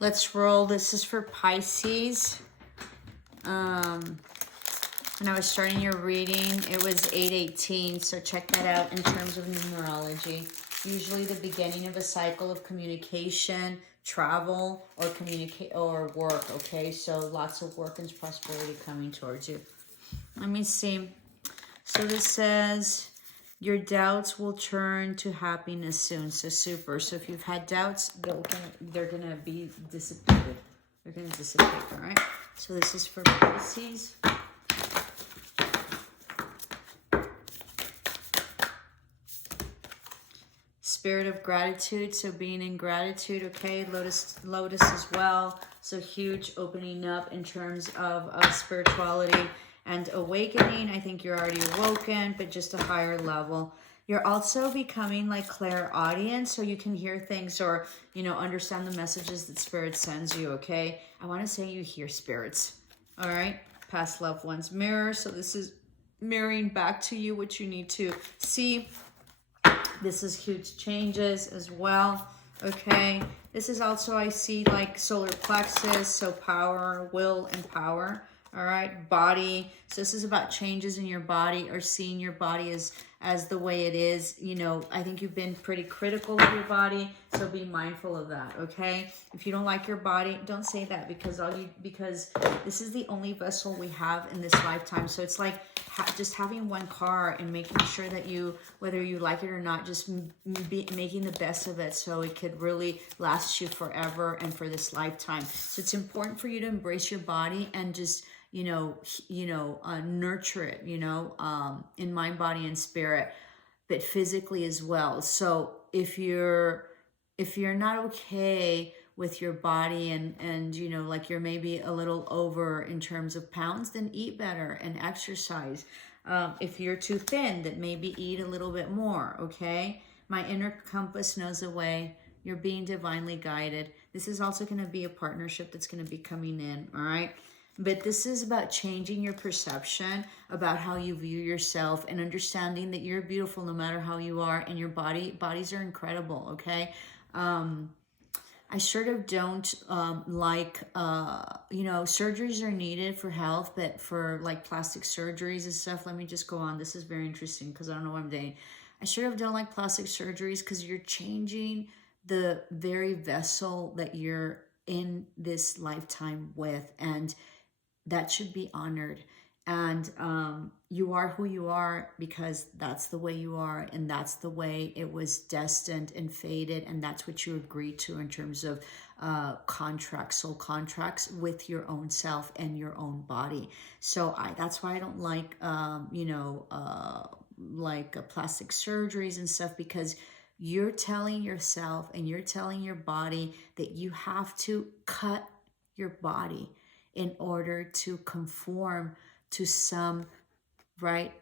Let's roll. This is for Pisces. When I was starting your reading, it was 818, so check that out in terms of numerology. Usually the beginning of a cycle of communication, travel, or work, okay? So lots of work and prosperity coming towards you. Let me see. So this says, your doubts will turn to happiness soon. So super. So if you've had doubts, they're gonna be dissipated. They're gonna dissipate, all right? So this is for Pisces. Spirit of gratitude, so being in gratitude, okay? Lotus as well. So huge opening up in terms of spirituality and awakening. I think you're already awoken, but just a higher level. You're also becoming like clairaudient, so you can hear things or, you know, understand the messages that Spirit sends you, okay? I want to say you hear spirits, all right? Past loved ones. Mirror, so this is mirroring back to you what you need to see. This is huge changes as well, okay? This is also, I see like solar plexus, so power, will, and power, all right? Body, so this is about changes in your body or seeing your body as the way it is. You know, I think you've been pretty critical of your body, so be mindful of that, okay? If you don't like your body, don't say that because this is the only vessel we have in this lifetime. So it's like just having one car and making sure that you, whether you like it or not, just making the best of it so it could really last you forever and for this lifetime. So it's important for you to embrace your body and just, nurture it, in mind, body, and spirit, but physically as well. So if you're not okay with your body and like you're maybe a little over in terms of pounds, then eat better and exercise. If you're too thin, then maybe eat a little bit more, okay? My inner compass knows the way. You're being divinely guided. This is also going to be a partnership that's going to be coming in, all right? But this is about changing your perception about how you view yourself and understanding that you're beautiful no matter how you are, and your bodies are incredible, okay? I sort of don't surgeries are needed for health, but for like plastic surgeries and stuff, let me just go on. This is very interesting because I don't know what I'm doing. I sort of don't like plastic surgeries because you're changing the very vessel that you're in this lifetime with, and that should be honored. And you are who you are because that's the way you are, and that's the way it was destined and fated, and that's what you agreed to in terms of soul contracts with your own self and your own body. So that's why I don't like plastic surgeries and stuff, because you're telling yourself and you're telling your body that you have to cut your body in order to conform to some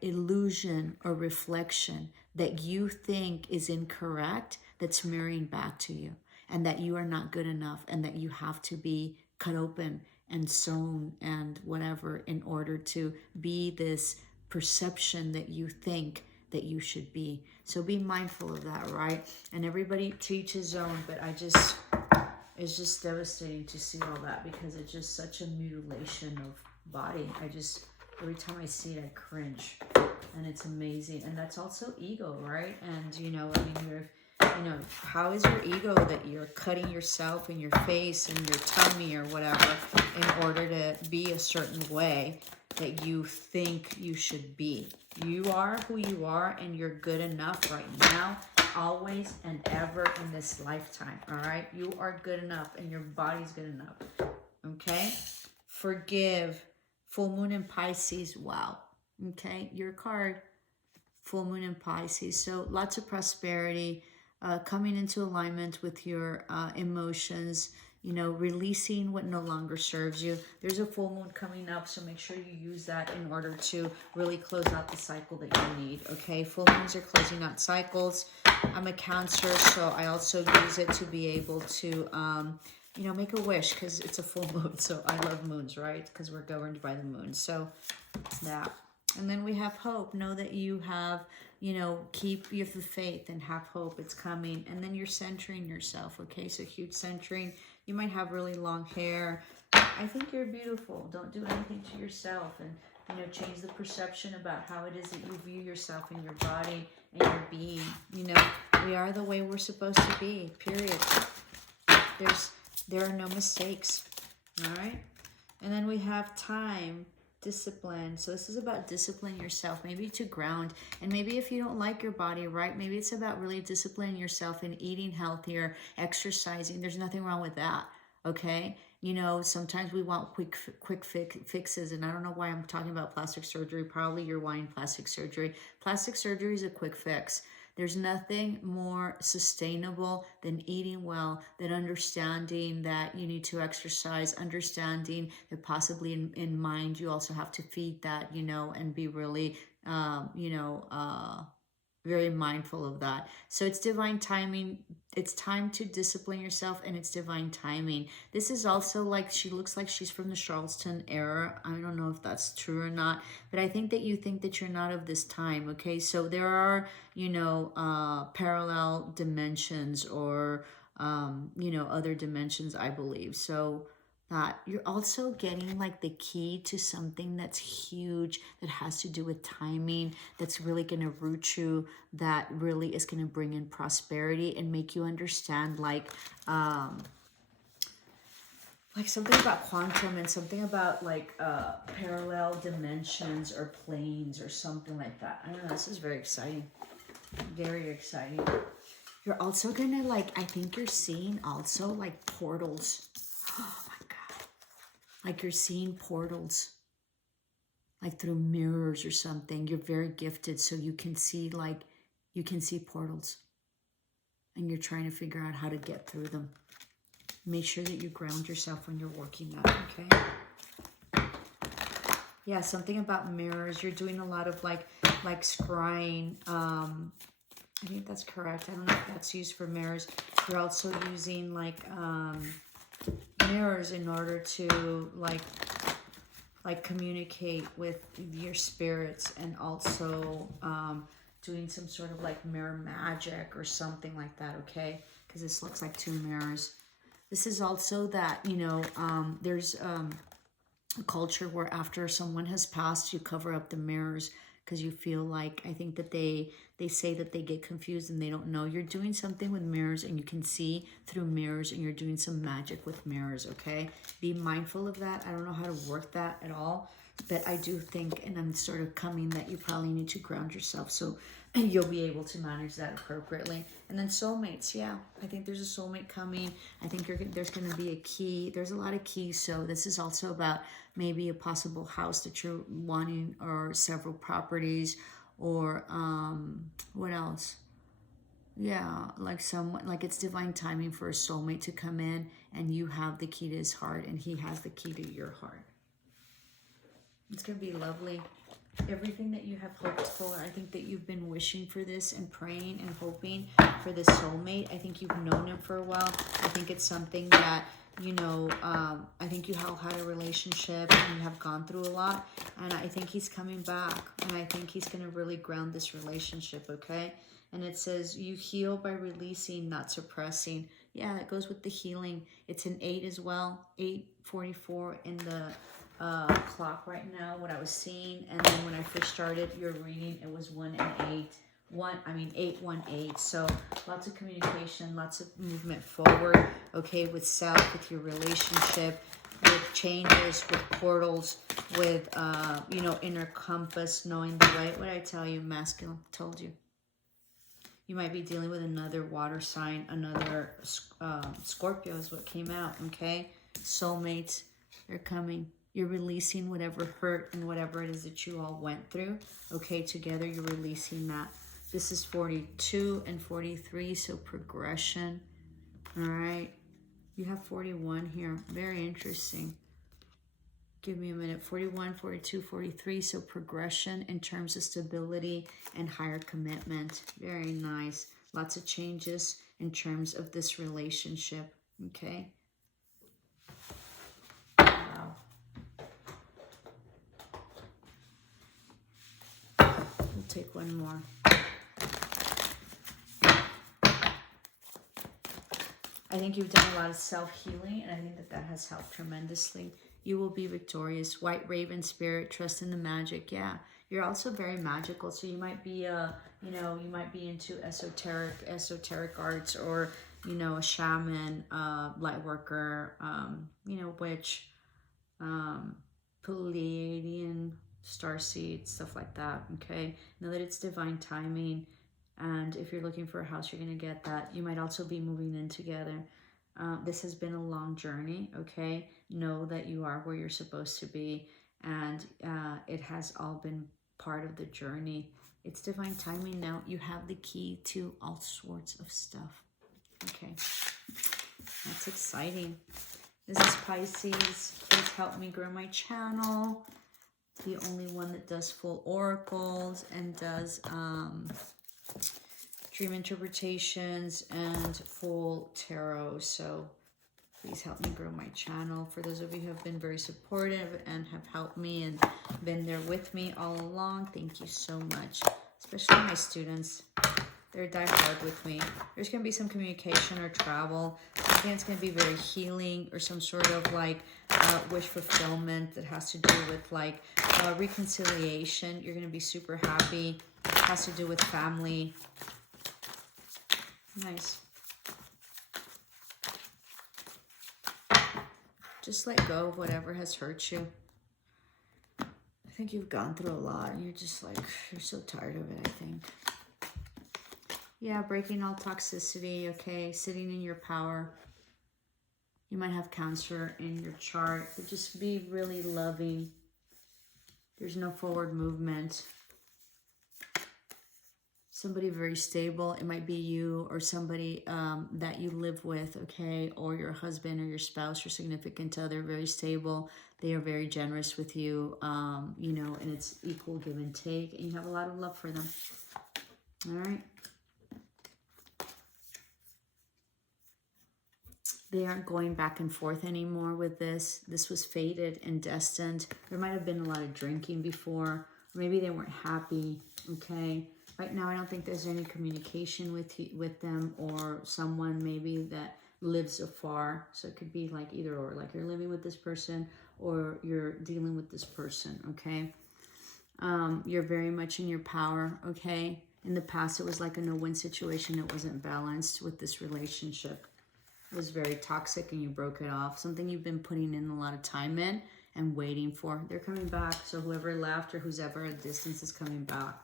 illusion or reflection that you think is incorrect, that's mirroring back to you, and that you are not good enough, and that you have to be cut open and sewn and whatever in order to be this perception that you think that you should be. So be mindful of that, right? And everybody to each his own, but it's just devastating to see all that because it's just such a mutilation of body. Every time I see it, I cringe, and it's amazing. And that's also ego, right? And how is your ego that you're cutting yourself in your face and your tummy or whatever in order to be a certain way that you think you should be? You are who you are, and you're good enough right now, always and ever in this lifetime, all right? You are good enough, and your body's good enough, okay? Forgive. Full moon in Pisces. Wow. Okay, your card, full moon in Pisces. So lots of prosperity, coming into alignment with your emotions, releasing what no longer serves you. There's a full moon coming up, so make sure you use that in order to really close out the cycle that you need, okay? Full moons are closing out cycles. I'm a Cancer, so I also use it to be able to make a wish, because it's a full moon. So I love moons, right? Because we're governed by the moon. So that. And then we have hope. Know that you have, keep your faith and have hope. It's coming. And then you're centering yourself, okay? So huge centering You might have really long hair. I think you're beautiful. Don't do anything to yourself, and you know, change the perception about how it is that you view yourself and your body and your being. You know, we are the way we're supposed to be, period. There are no mistakes. All right. And then we have time, discipline. So this is about disciplining yourself, maybe to ground. And maybe if you don't like your body, right, maybe it's about really disciplining yourself and eating healthier, exercising. There's nothing wrong with that. Okay. You know, sometimes we want quick fixes, and I don't know why I'm talking about plastic surgery. Probably you're wanting plastic surgery. Plastic surgery is a quick fix. There's nothing more sustainable than eating well, than understanding that you need to exercise, understanding that possibly in mind you also have to feed that, you know, and be really, very mindful of that. So it's divine timing. It's time to discipline yourself, and it's divine timing. This is also like, she looks like she's from the Charleston era. I don't know if that's true or not, but I think that you think that you're not of this time. Okay, so there are, you know, parallel dimensions, or you know, other dimensions, I believe. So that you're also getting like the key to something that's huge, that has to do with timing, that's really going to root you, that really is going to bring in prosperity and make you understand like something about quantum, and something about like parallel dimensions or planes or something like that. I don't know, this is very exciting. Very exciting. You're also gonna like, I think you're seeing also like portals. Oh my God. Like you're seeing portals, like through mirrors or something. You're very gifted, so you can see like, you can see portals, and you're trying to figure out how to get through them. Make sure that you ground yourself when you're working that, okay? Yeah, something about mirrors. You're doing a lot of like scrying. I think that's correct. I don't know if that's used for mirrors. You're also using like mirrors in order to like communicate with your spirits, and also doing some sort of like mirror magic or something like that, okay? Because this looks like two mirrors. This is also that, you know, there's a culture where after someone has passed, you cover up the mirrors, because you feel like, I think that they say that they get confused and they don't know. You're doing something with mirrors, and you can see through mirrors, and you're doing some magic with mirrors, okay? Be mindful of that. I don't know how to work that at all, but I do think, and I'm sort of coming, that you probably need to ground yourself, so you'll be able to manage that appropriately. And then soulmates, yeah, I think there's a soulmate coming. I think there's going to be a key. There's a lot of keys, so this is also about maybe a possible house that you're wanting, or several properties, or what else? Yeah, like someone, like it's divine timing for a soulmate to come in, and you have the key to his heart, and he has the key to your heart. It's going to be lovely. Everything that you have hoped for. I think that you've been wishing for this, and praying and hoping for this soulmate. I think you've known him for a while. I think it's something that, you know, I think you all had a relationship, and you have gone through a lot, and I think he's coming back, and I think he's going to really ground this relationship, okay? And it says, you heal by releasing, not suppressing. Yeah, that goes with the healing. It's an 8 as well, 8:44 in the clock right now, what I was seeing. And then when I first started your reading, it was 1 and 8. 818. So lots of communication, lots of movement forward, okay, with self, with your relationship, with changes, with portals, with you know, inner compass, knowing the right. What did I tell you? Masculine, told you. You might be dealing with another water sign, another Scorpio is what came out, okay? Soulmates, they're coming. You're releasing whatever hurt and whatever it is that you all went through, okay? Together, you're releasing that. This is 42 and 43, so progression, all right? You have 41 here. Very interesting. Give me a minute. 41, 42, 43, so progression in terms of stability and higher commitment. Very nice. Lots of changes in terms of this relationship, okay? Wow. We'll take one more. I think you've done a lot of self-healing, and I think that that has helped tremendously. You will be victorious. White Raven Spirit, trust in the magic. Yeah, you're also very magical, so you might be you might be into esoteric arts, or a shaman, light worker, witch, Pleiadian, starseed, stuff like that. Okay, know that it's divine timing. And if you're looking for a house, you're going to get that. You might also be moving in together. This has been a long journey, okay? Know that you are where you're supposed to be, and it has all been part of the journey. It's divine timing now. You have the key to all sorts of stuff, okay? That's exciting. This is Pisces. Please help me grow my channel. The only one that does full oracles and does dream interpretations and full tarot. So please help me grow my channel. For those of you who have been very supportive and have helped me and been there with me all along, thank you so much. Especially my students. They're die hard with me. There's going to be some communication or travel. Something that's going to be very healing, or some sort of like wish fulfillment that has to do with like reconciliation. You're going to be super happy. It has to do with family. Nice. Just let go of whatever has hurt you. I think you've gone through a lot, and you're just like, you're so tired of it, I think. Yeah, breaking all toxicity, okay? Sitting in your power. You might have Cancer in your chart, but just be really loving. There's no forward movement. Somebody very stable. It might be you or somebody that you live with, okay? Or your husband or your spouse, your significant other, very stable. They are very generous with you, and it's equal give and take. And you have a lot of love for them. All right? They aren't going back and forth anymore with this. This was fated and destined. There might have been a lot of drinking before. Maybe they weren't happy, okay? Right now, I don't think there's any communication with them, or someone maybe that lives afar. So it could be like either or, like you're living with this person or you're dealing with this person, okay? You're very much in your power, okay? In the past, it was like a no-win situation. It wasn't balanced with this relationship. It was very toxic and you broke it off. Something you've been putting in a lot of time in and waiting for. They're coming back. So whoever left or who's ever at a distance is coming back.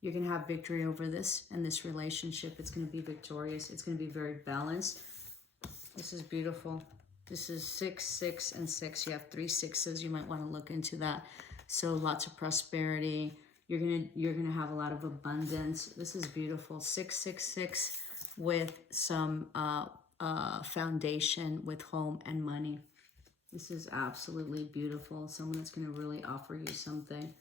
You're going to have victory over this and this relationship. It's going to be victorious. It's going to be very balanced. This is beautiful. This is 6, 6, and 6. You have 3 6s. You might want to look into that. So lots of prosperity. You're gonna have a lot of abundance. This is beautiful. 6, 6, 6 with some foundation with home and money. This is absolutely beautiful. Someone that's going to really offer you something.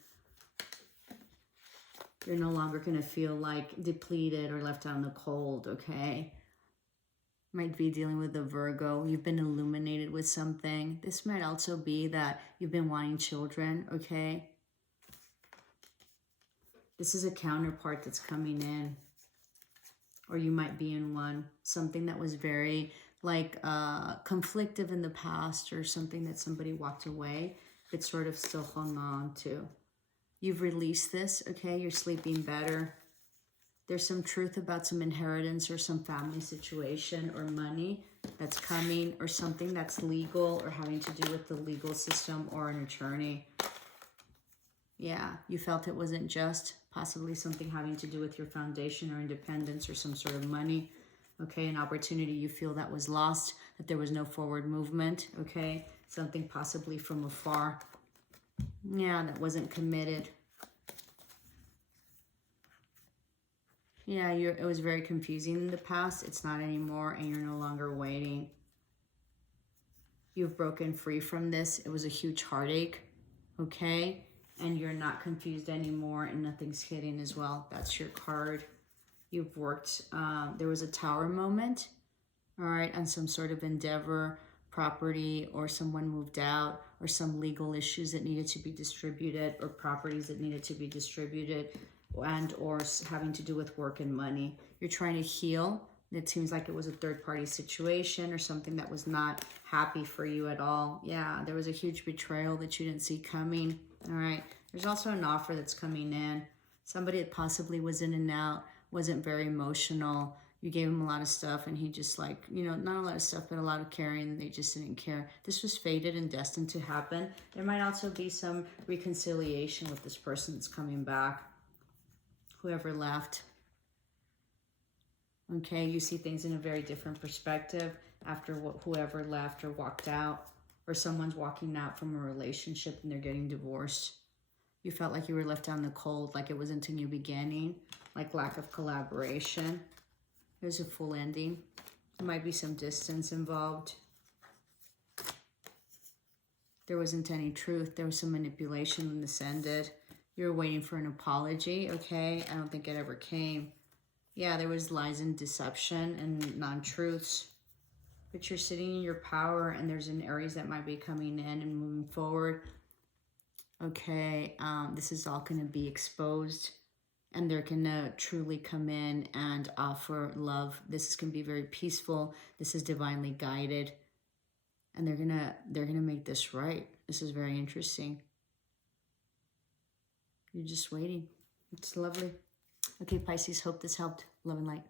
You're no longer going to feel like depleted or left out in the cold, okay? Might be dealing with a Virgo. You've been illuminated with something. This might also be that you've been wanting children, okay? This is a counterpart that's coming in. Or you might be in one. Something that was very like conflictive in the past, or something that somebody walked away but sort of still hung on to. You've released this, okay? You're sleeping better. There's some truth about some inheritance or some family situation or money that's coming, or something that's legal or having to do with the legal system or an attorney. Yeah, you felt it wasn't just, possibly something having to do with your foundation or independence or some sort of money. Okay, an opportunity you feel that was lost, that there was no forward movement, okay? Something possibly from afar. Yeah, that wasn't committed. Yeah, it was very confusing in the past. It's not anymore, and you're no longer waiting. You've broken free from this. It was a huge heartache, okay? And you're not confused anymore, and nothing's hidden as well. That's your card. You've worked, there was a tower moment, all right, on some sort of endeavor, property, or someone moved out, or some legal issues that needed to be distributed, or properties that needed to be distributed, and or having to do with work and money. You're trying to heal It seems like it was a third-party situation or something that was not happy for you at all. Yeah, there was a huge betrayal that you didn't see coming. All right. There's also an offer that's coming in. Somebody that possibly was in and out, wasn't very emotional. You gave him a lot of stuff and he just like, you know, not a lot of stuff, but a lot of caring. And they just didn't care. This was fated and destined to happen. There might also be some reconciliation with this person that's coming back. Whoever left. Okay, you see things in a very different perspective after whoever left or walked out, or someone's walking out from a relationship and they're getting divorced. You felt like you were left out in the cold, like it wasn't a new beginning, like lack of collaboration. There's a full ending. There might be some distance involved. There wasn't any truth. There was some manipulation when this ended. You were waiting for an apology, okay? I don't think it ever came. Yeah, there was lies and deception and non-truths. But you're sitting in your power and there's an Aries that might be coming in and moving forward. Okay, this is all going to be exposed. And they're going to truly come in and offer love. This is going to be very peaceful. This is divinely guided. And they're going to make this right. This is very interesting. You're just waiting. It's lovely. Okay, Pisces, hope this helped. Love and light.